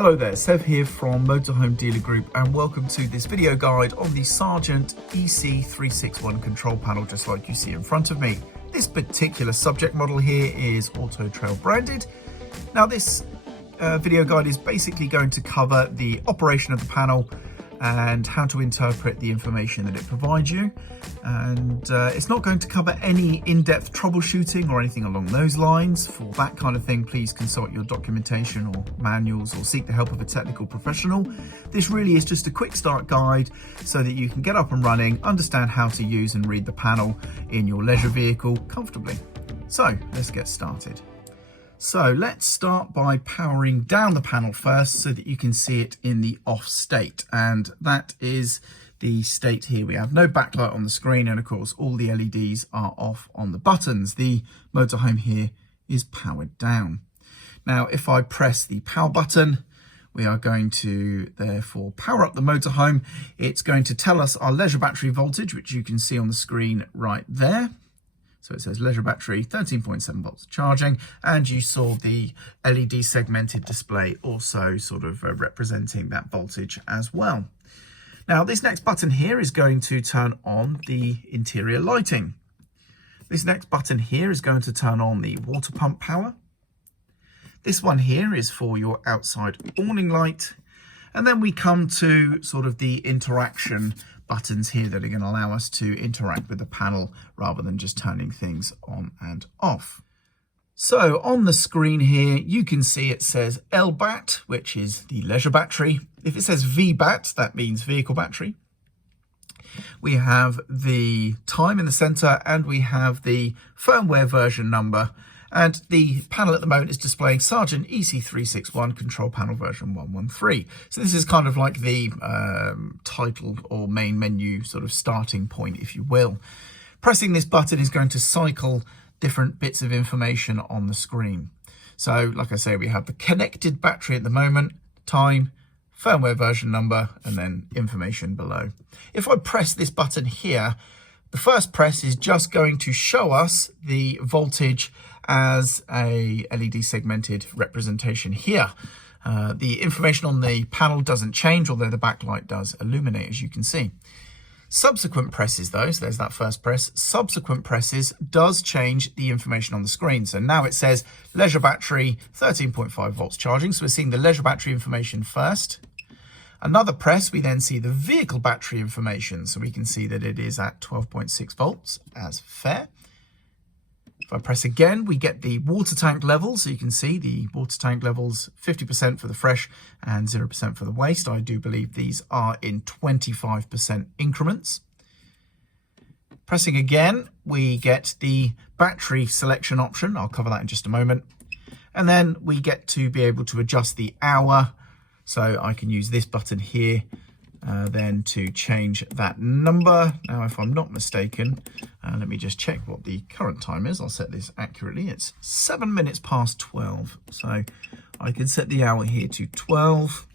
Hello there, Sev here from Motorhome Dealer Group, and welcome to this video guide on the Sargent EC361 control panel, just like you see in front of me. This particular subject model here is Auto Trail branded. Now this video guide is basically going to cover the operation of the panel and how to interpret the information that it provides you. And it's not going to cover any in-depth troubleshooting or anything along those lines. For that kind of thing, please consult your documentation or manuals or seek the help of a technical professional. This really is just a quick start guide so that you can get up and running, understand how to use and read the panel in your leisure vehicle comfortably. So let's get started. So let's start by powering down the panel first so that you can see it in the off state, and that is the state here. We have no backlight on the screen, and of course all the LEDs are off on the buttons. The motorhome here is powered down. Now if I press the power button, we are going to therefore power up the motorhome. It's going to tell us our leisure battery voltage, which you can see on the screen right there. So it says leisure battery, 13.7 volts charging, and you saw the LED segmented display also sort of representing that voltage as well. Now this next button here is going to turn on the interior lighting. This next button here is going to turn on the water pump power. This one here is for your outside awning light. And then we come to sort of the interaction buttons here that are going to allow us to interact with the panel rather than just turning things on and off. So on the screen here, you can see it says LBAT, which is the leisure battery. If it says VBAT, that means vehicle battery. We have the time in the center, and we have the firmware version number. And the panel at the moment is displaying Sargent EC361 control panel version 113. So this is kind of like the title or main menu sort of starting point, if you will. Pressing this button is going to cycle different bits of information on the screen. So like I say, we have the connected battery at the moment, time, firmware version number, and then information below. If I press this button here, the first press is just going to show us the voltage as a LED segmented representation here. The information on the panel doesn't change, although the backlight does illuminate, as you can see. Subsequent presses though, so there's that first press, subsequent presses does change the information on the screen. So now it says leisure battery, 13.5 volts charging. So we're seeing the leisure battery information first. Another press, we then see the vehicle battery information. So we can see that it is at 12.6 volts as fair. If I press again, we get the water tank levels. So you can see the water tank levels, 50% for the fresh and 0% for the waste. I do believe these are in 25% increments. Pressing again, we get the battery selection option. I'll cover that in just a moment. And then we get to be able to adjust the hour. So I can use this button here then to change that number. Now, if I'm not mistaken, let me just check what the current time is. I'll set this accurately. It's 7 minutes past 12. So I can set the hour here to 12.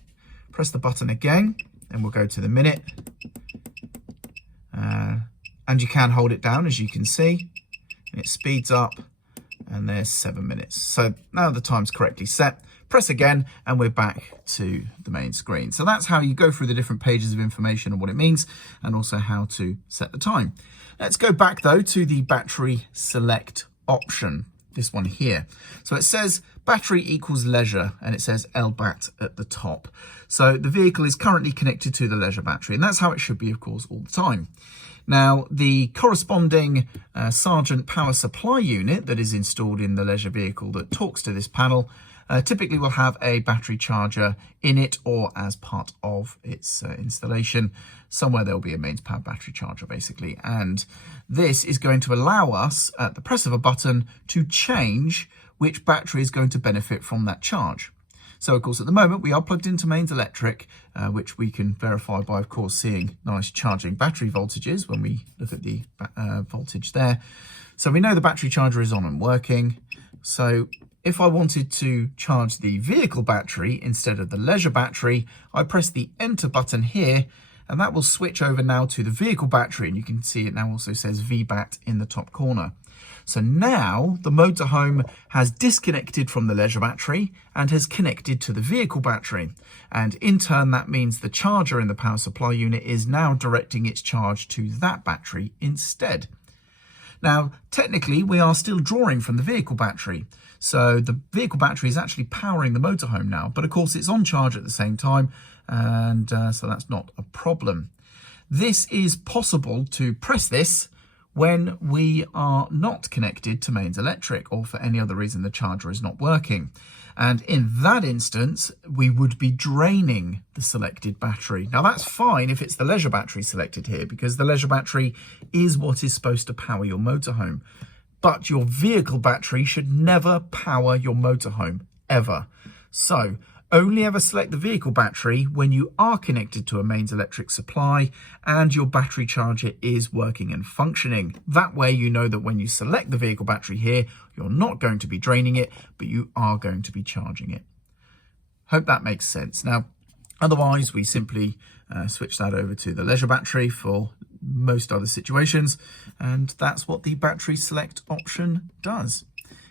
Press the button again, and we'll go to the minute. And you can hold it down, as you can see. And it speeds up, and there's 7 minutes. So now the time's correctly set. Press again, and we're back to the main screen. So that's how you go through the different pages of information and what it means, and also how to set the time. Let's go back though to the battery select option, this one here. So it says battery equals leisure, and it says LBAT at the top. So the vehicle is currently connected to the leisure battery, and that's how it should be, of course, all the time. Now, the corresponding Sargent power supply unit that is installed in the leisure vehicle that talks to this panel typically will have a battery charger in it, or as part of its installation. Somewhere there will be a mains powered battery charger basically, and this is going to allow us at the press of a button to change which battery is going to benefit from that charge. So of course at the moment we are plugged into mains electric, which we can verify by of course seeing nice charging battery voltages when we look at the voltage there. So we know the battery charger is on and working. So if I wanted to charge the vehicle battery instead of the leisure battery, I press the enter button here, and that will switch over now to the vehicle battery, and you can see it now also says VBAT in the top corner. So now the motorhome has disconnected from the leisure battery and has connected to the vehicle battery. And in turn, that means the charger in the power supply unit is now directing its charge to that battery instead. Now, technically, we are still drawing from the vehicle battery. So the vehicle battery is actually powering the motorhome now, but of course it's on charge at the same time. And so that's not a problem. This is possible to press this when we are not connected to mains electric or for any other reason the charger is not working. And in that instance, we would be draining the selected battery. Now that's fine if it's the leisure battery selected here, because the leisure battery is what is supposed to power your motorhome. But your vehicle battery should never power your motorhome, ever. So only ever select the vehicle battery when you are connected to a mains electric supply and your battery charger is working and functioning. That way you know that when you select the vehicle battery here, you're not going to be draining it, but you are going to be charging it. Hope that makes sense. Now, otherwise we simply switch that over to the leisure battery for most other situations, and that's what the battery select option does.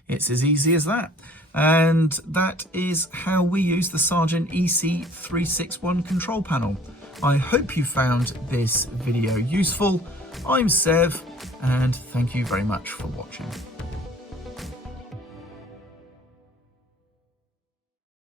It's as easy as that. And that is how we use the Sargent EC361 control panel. I hope you found this video useful. I'm Sev, and thank you very much for watching.